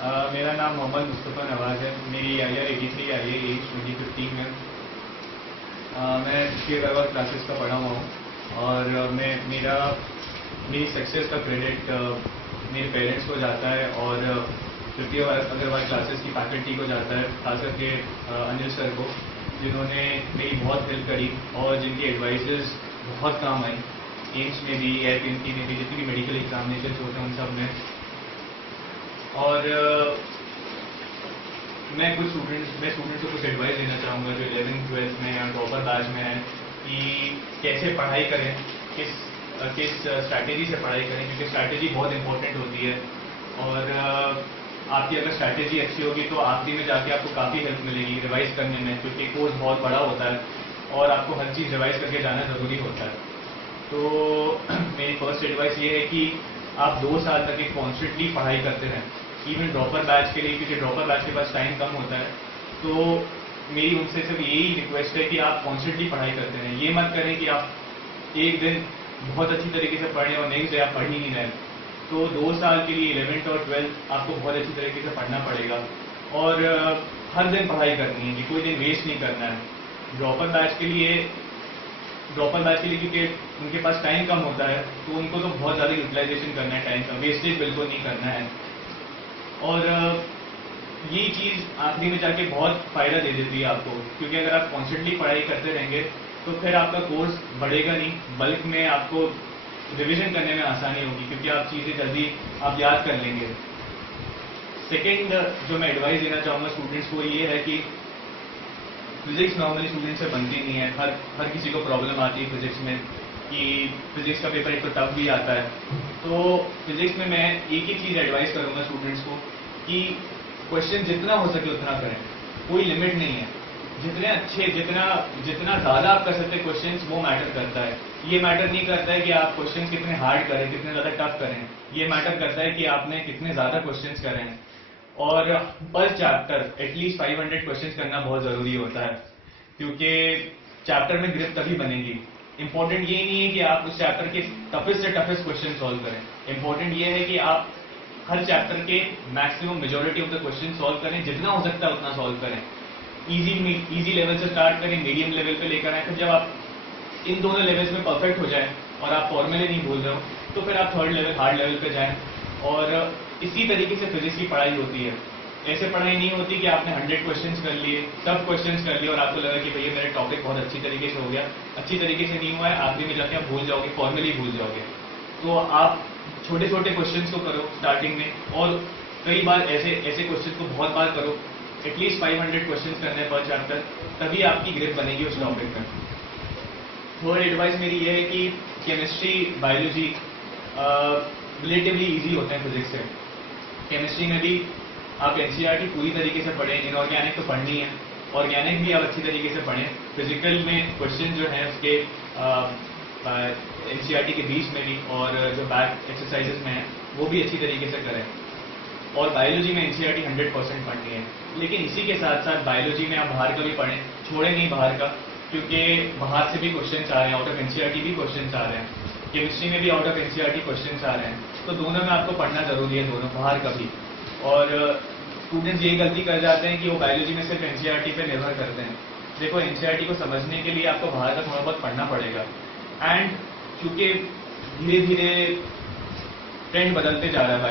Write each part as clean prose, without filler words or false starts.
मेरा नाम मोहम्मद मुस्तफ़ा नवाज़ है। मेरी IR 83 आई है एज 2015 में। मैं पिछले वर्क क्लासेस का पढ़ा हुआ हूँ और मेरी सक्सेस का क्रेडिट मेरे पेरेंट्स को जाता है और तृतीय अग्रवाल क्लासेस की फैकल्टी को जाता है, खास करके अनिल सर को, जिन्होंने मेरी बहुत हेल्प करी और जिनकी एडवाइसेस बहुत काम आई। एम्स में भी, AIPMT में भी, जितनी भी मेडिकल एग्जामिनेशन होते हैं उन सब में। और मैं स्टूडेंट्स को कुछ एडवाइस देना चाहूँगा जो 11th 12th में या टॉपर बैच में है, कि कैसे पढ़ाई करें, किस स्ट्रैटेजी से पढ़ाई करें, क्योंकि स्ट्रैटेजी बहुत इंपॉर्टेंट होती है। और आपकी अगर स्ट्रैटेजी अच्छी होगी तो आखिरी में जाके आपको काफ़ी हेल्प मिलेगी रिवाइज करने में, क्योंकि कोर्स बहुत बड़ा होता है और आपको हर चीज़ रिवाइज करके जाना ज़रूरी होता है। तो मेरी फर्स्ट एडवाइस ये है कि आप 2 साल तक एक कॉन्स्टेंटली पढ़ाई करते रहें, इवन ड्रॉपर बैच के लिए, क्योंकि ड्रॉपर बैच के पास टाइम कम होता है। तो मेरी उनसे सिर्फ यही रिक्वेस्ट है कि आप कॉन्स्टेंटली पढ़ाई करते रहें। ये मत करें कि आप एक दिन बहुत अच्छी तरीके से पढ़ें और नेक्स्ट डे आप पढ़ ही नहीं रहे। तो 2 साल के लिए 11th और 12th आपको बहुत अच्छी तरीके से पढ़ना पड़ेगा और हर दिन पढ़ाई करनी है कि कोई दिन वेस्ट नहीं करना है। ड्रॉपर बैच के लिए क्योंकि उनके पास टाइम कम होता है, तो उनको तो बहुत ज़्यादा यूटिलाइजेशन करना है टाइम का, वेस्टेज बिल्कुल नहीं करना है। और ये चीज़ आखिरी में जाके बहुत फ़ायदा दे देती है आपको, क्योंकि अगर आप कॉन्स्टेंटली पढ़ाई करते रहेंगे तो फिर आपका कोर्स बढ़ेगा नहीं, बल्कि में आपको रिविजन करने में आसानी होगी, क्योंकि आप चीज़ें जल्दी आप याद कर लेंगे। सेकेंड जो मैं एडवाइस देना चाहूँगा स्टूडेंट्स को, ये है कि फिजिक्स नॉर्मली स्टूडेंट से बनती नहीं है। हर किसी को प्रॉब्लम आती है फिजिक्स में, कि फिजिक्स का पेपर एक तो टफ भी आता है। तो फिजिक्स में मैं एक ही चीज़ एडवाइस करूँगा स्टूडेंट्स को, कि क्वेश्चन जितना हो सके उतना करें, कोई लिमिट नहीं है। जितने अच्छे, जितना ज़्यादा आप कर सकते हैं क्वेश्चंस, वो मैटर करता है। ये मैटर नहीं करता है कि आप क्वेश्चंस कितने हार्ड करें, कितने ज़्यादा टफ करें। ये मैटर करता है कि आपने कितने ज़्यादा क्वेश्चंस करें। और पर चैप्टर एटलीस्ट 500 क्वेश्चंस करना बहुत ज़रूरी होता है, क्योंकि चैप्टर में ग्रिप तभी बनेगी। इंपॉर्टेंट ये नहीं है कि आप उस चैप्टर के टफेस्ट से टफेस्ट क्वेश्चन सॉल्व करें, इंपॉर्टेंट ये है कि आप हर चैप्टर के maximum majority of the question solve करें, जितना हो सकता है उतना सॉल्व करें। इजी लेवल से स्टार्ट करें, मीडियम लेवल पे लेकर आए, फिर जब आप इन दोनों लेवल्स में परफेक्ट हो जाए और आप फॉर्मूले नहीं भूल रहे हो, तो फिर आप थर्ड लेवल, हार्ड लेवल पे जाएं। और इसी तरीके से फिजिक्स की पढ़ाई होती है। ऐसे पढ़ाई नहीं होती कि आपने 100 क्वेश्चंस कर लिए, सब क्वेश्चंस कर लिए और आपको लगा कि भैया मेरा टॉपिक बहुत अच्छी तरीके से हो गया। अच्छी तरीके से नहीं हुआ है, आखिरी में जाके आप भूल जाओगे, फॉर्मली भूल जाओगे। तो आप छोटे छोटे क्वेश्चंस को करो स्टार्टिंग में, और कई बार ऐसे क्वेश्चन को बहुत बार करो। एटलीस्ट 500 क्वेश्चन करने पर चैप्टर, तभी आपकी ग्रिप बनेगी उस टॉपिक में। थर्ड एडवाइस मेरी ये है कि केमिस्ट्री, बायोलॉजी रिलेटिवली ईजी होते हैं फिजिक्स से। केमिस्ट्री में भी आप NCERT पूरी तरीके से पढ़ें, इनऑर्गेनिक तो पढ़नी है, ऑर्गेनिक भी आप अच्छी तरीके से पढ़ें। फिजिकल में क्वेश्चन जो हैं उसके NCERT के बीच में भी, और जो बैक एक्सरसाइजेस में हैं वो भी अच्छी तरीके से करें। और बायोलॉजी में NCERT 100% पढ़नी है, लेकिन इसी के साथ साथ बायोलॉजी में आप बाहर का भी पढ़ें, छोड़ें नहीं बाहर का, क्योंकि बाहर से भी क्वेश्चन आ रहे हैं, आउट ऑफ NCERT भी क्वेश्चन आ रहे हैं। केमिस्ट्री में भी आउट ऑफ NCERT क्वेश्चन आ रहे हैं, तो दोनों में आपको पढ़ना जरूरी है, दोनों बाहर का भी। और स्टूडेंट्स यही गलती कर जाते हैं कि वो बायोलॉजी में सिर्फ NCERT पे निर्भर करते हैं। देखो, NCERT को समझने के लिए आपको बाहर का थोड़ा बहुत पढ़ना पड़ेगा। एंड चूंकि धीरे धीरे ट्रेंड बदलते जा रहा है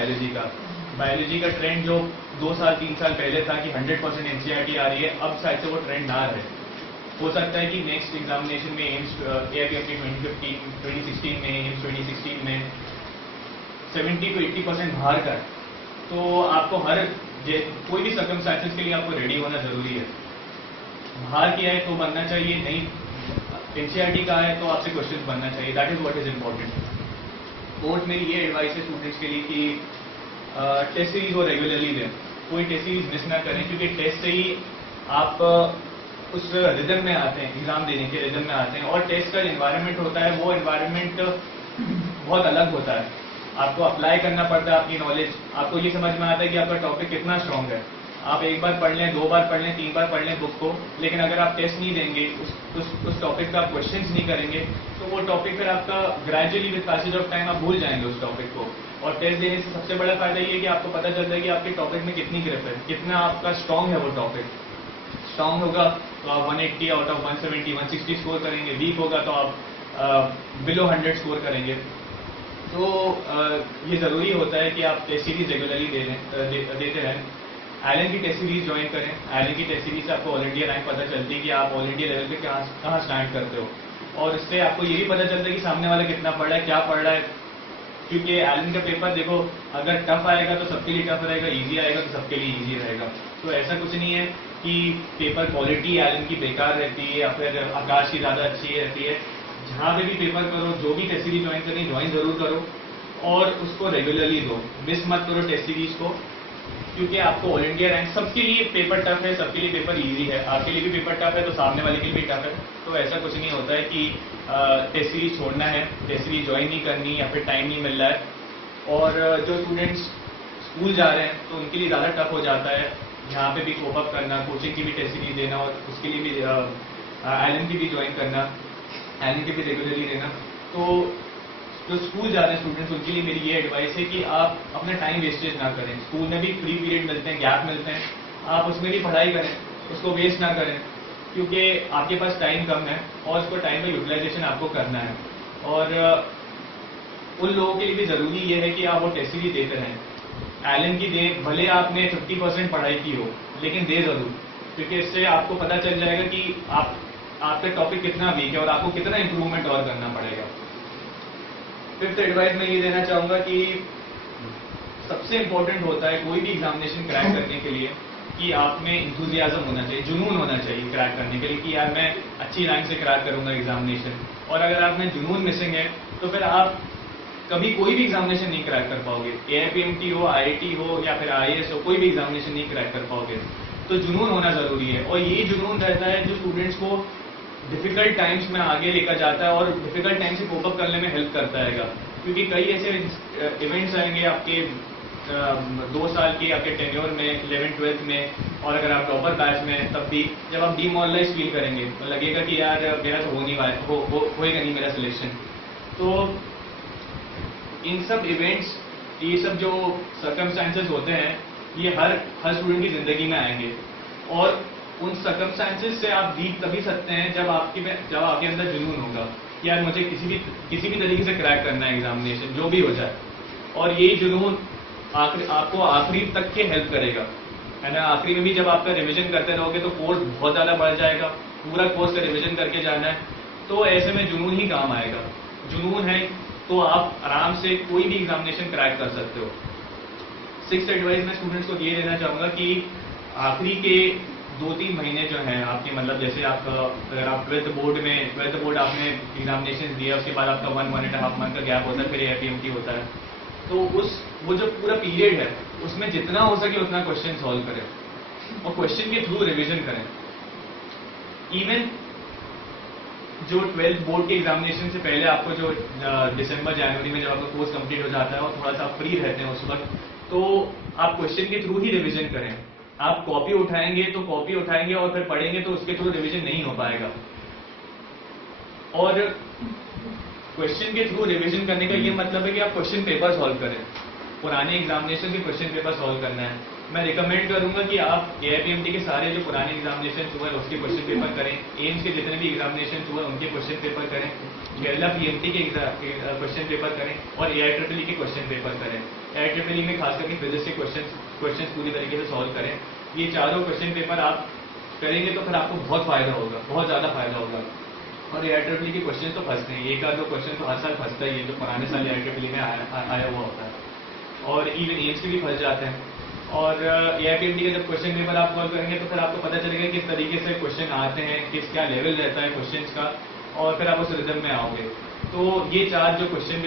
बायोलॉजी का ट्रेंड जो 2 साल 3 साल पहले था कि 100% NCERT आ रही है, अब शायद से वो ट्रेंड ना रहे। हो सकता है कि नेक्स्ट एग्जामिनेशन में एम्स AIPMT 2016 में, एम्स 2016 में 70 to 80% बाहर का है। तो आपको कोई भी सर्कमस्टेंसेस के लिए आपको रेडी होना जरूरी है। बाहर किया है तो बनना चाहिए, नहीं NCERT का है तो आपसे क्वेश्चन बनना चाहिए। That is what is important. Fourth मेरी ये एडवाइस है स्टूडेंट्स के लिए कि टेस्ट सीरीज वो रेगुलरली दें, कोई टेस्ट सीरीज मिस ना करें, क्योंकि टेस्ट से ही आप उस रिदम में आते हैं, एग्जाम देने के रिदम में आते हैं। और टेस्ट का इन्वायरमेंट होता है, वो इन्वायरमेंट बहुत अलग होता है। आपको अप्लाई करना पड़ता है अपनी नॉलेज, आपको ये समझ में आता है कि आपका टॉपिक कितना स्ट्रॉन्ग है। आप एक बार पढ़ लें, 2 बार पढ़ लें, 3 बार पढ़ लें बुक को, लेकिन अगर आप टेस्ट नहीं देंगे, उस टॉपिक का आप क्वेश्चंस नहीं करेंगे, तो वो टॉपिक फिर आपका gradually with passage of time आप भूल जाएंगे उस टॉपिक को। और टेस्ट देने से सबसे बड़ा फायदा ये है कि आपको पता चलता है कि आपके टॉपिक में कितनी ग्रिप है, कितना आपका स्ट्रांग है वो टॉपिक। स्ट्रांग होगा तो आप 180 आउट ऑफ 170 160 स्कोर करेंगे, वीक होगा तो आप बिलो 100 स्कोर करेंगे। तो ये ज़रूरी होता है कि आप टेस्ट सीरीज रेगुलरली देते रहें। आइलैंड की टेस्ट सीरीज ज्वाइन करें। आइलैंड की टेस्ट सीरीज से आपको ऑल इंडिया रैंक पता चलती है कि आप ऑल इंडिया लेवल पे कहाँ स्टैंड करते हो, और इससे आपको ये भी पता चलता है कि सामने वाला कितना पढ़ रहा है, क्या पढ़ रहा है। क्योंकि आइलैंड का पेपर देखो, अगर टफ आएगा तो सबके लिए टफ रहेगा, इजी आएगा तो सबके लिए इजी रहेगा। तो ऐसा कुछ नहीं है कि पेपर क्वालिटी आइलैंड की बेकार रहती है या फिर आकाश की ज़्यादा अच्छी रहती है। जहाँ पे भी पेपर करो, जो भी टेस्ट सीरीज ज्वाइन करनी ज्वाइन ज़रूर करो और उसको रेगुलरली दो, मिस मत करो टेस्ट सीरीज को। क्योंकि आपको ऑल इंडिया रैंक, सबके लिए पेपर टफ है, सबके लिए पेपर इजी है, आपके लिए भी पेपर टफ है तो सामने वाले के लिए भी टफ है। तो ऐसा कुछ नहीं होता है कि टेस्ट सीरीज छोड़ना है, टेस्ट सीरीज ज्वाइन नहीं करनी या फिर टाइम नहीं मिल रहा है। और जो स्टूडेंट्स स्कूल जा रहे हैं तो उनके लिए ज़्यादा टफ हो जाता है यहाँ पे भी कोप अप करना, कोचिंग की भी टेस्ट सीरीज देना और उसके लिए भी आइलैंड की भी ज्वाइन करना, आइलैंड की भी रेगुलरली देना। तो जो स्कूल जा रहे हैं स्टूडेंट्स, उनके लिए मेरी ये एडवाइस है कि आप अपना टाइम वेस्टेज ना करें। स्कूल में भी फ्री पीरियड मिलते हैं, गैप मिलते हैं, आप उसमें भी पढ़ाई करें, उसको वेस्ट ना करें। क्योंकि आपके पास टाइम कम है और उसको टाइम का यूटिलाइजेशन आपको करना है। और उन लोगों के लिए भी ज़रूरी ये है कि आप वो टेस्ट सीरीज देते रहें। आइलैंड की दें, भले आपने 50% पढ़ाई की हो, लेकिन दे ज़रूर, क्योंकि इससे आपको पता चल जाएगा कि आपका टॉपिक कितना वीक है और आपको कितना इंप्रूवमेंट और करना पड़ेगा। फिफ्थ एडवाइस मैं ये देना चाहूँगा कि सबसे इंपॉर्टेंट होता है कोई भी एग्जामिनेशन क्रैक करने के लिए कि आप में इंथुजियाज्म होना चाहिए, जुनून होना चाहिए क्रैक करने के लिए कि यार मैं अच्छी रैंक से क्रैक करूँगा एग्जामिनेशन। और अगर आप में जुनून मिसिंग है तो फिर आप कभी कोई भी एग्जामिनेशन नहीं क्रैक कर पाओगे। AIPMT हो, IIT हो या फिर IAS हो, कोई भी एग्जामिनेशन नहीं क्रैक कर पाओगे। तो जुनून होना ज़रूरी है, और ये जुनून रहता है जो स्टूडेंट्स को डिफ़िकल्ट टाइम्स में आगे लेकर जाता है और डिफ़िकल्ट टाइम से कोप अप करने में हेल्प करता है। क्योंकि कई ऐसे इवेंट्स आएंगे आपके 2 साल के आपके टेन्योर में, 11th-12th में, और अगर आप टॉपर बैच में तब भी, जब आप डीमोरलाइज फील करेंगे तो लगेगा कि यार मेरा तो होएगा नहीं मेरा सिलेक्शन। तो इन सब इवेंट्स, ये सब जो सर्कमस्टांसेस होते हैं, ये हर स्टूडेंट की ज़िंदगी में आएंगे। और उन सर्कमस्टांसेस से आप जीत तभी सकते हैं जब आपके अंदर जुनून होगा कि यार मुझे किसी भी तरीके से क्रैक करना है एग्जामिनेशन, जो भी हो जाए। और यही जुनून आपको आखिरी तक के हेल्प करेगा, है ना। आखिरी में भी जब आपका रिवीजन करते रहोगे तो कोर्स बहुत ज़्यादा बढ़ जाएगा, पूरा कोर्स का रिवीजन करके जाना है। तो ऐसे में जुनून ही काम आएगा। जुनून है तो आप आराम से कोई भी एग्जामिनेशन क्रैक कर सकते हो। सिक्स्थ एडवाइस मैं स्टूडेंट्स को ये देना चाहूँगा कि आखिरी के 2-3 महीने जो हैं आपके, मतलब जैसे अगर आप 12th बोर्ड आपने एग्जामिनेशन दिया, उसके बाद आपका 1-1.5 मंथ का गैप होता है, फिर AIPMT होता है। तो वो जो पूरा पीरियड है उसमें जितना हो सके उतना क्वेश्चन सॉल्व करें और क्वेश्चन के थ्रू रिविजन करें। इवन जो 12th बोर्ड के एग्जामिनेशन से पहले आपको जो दिसंबर-जनवरी में जब आपका कोर्स कंप्लीट हो जाता है और थोड़ा सा फ्री रहते हैं उस वक्त, तो आप क्वेश्चन के थ्रू ही रिवीजन करें। आप कॉपी उठाएंगे और फिर पढ़ेंगे तो उसके थ्रू रिवीजन नहीं हो पाएगा। और क्वेश्चन के थ्रू रिवीजन करने का ये मतलब है कि आप क्वेश्चन पेपर सॉल्व करें, पुराने एग्जामिनेशन के क्वेश्चन पेपर सॉल्व करना है। मैं रिकमेंड करूंगा कि आप AIPMT के सारे जो पुराने एग्जामिनेशन हुए उसके क्वेश्चन पेपर करें, एम्स के जितने भी एग्जामिनेशन हुए उनके क्वेश्चन पेपर करें, केरला PMT के क्वेश्चन पेपर करें और AIEEE के क्वेश्चन पेपर करें। AIEEE में खास करके फिजिक्स के क्वेश्चन पूरी तरीके से सॉल्व करें। ये चारों क्वेश्चन पेपर आप करेंगे तो फिर आपको बहुत फायदा होगा, बहुत ज़्यादा फायदा होगा। और AIEEE के क्वेश्चन तो फंसते हैं, एक आध दो क्वेश्चन तो हर साल फंसता ही है, जो पुराने साल AIEEE में आया हुआ होता है, और इवन एम्स के भी फंस जाते हैं। और AIPMT का जब क्वेश्चन पेपर आप सॉल्व करेंगे तो फिर आपको पता चलेगा किस तरीके से क्वेश्चन आते हैं, क्या लेवल रहता है क्वेश्चंस का, और फिर आप उस रिदम में आओगे। तो ये चार जो क्वेश्चन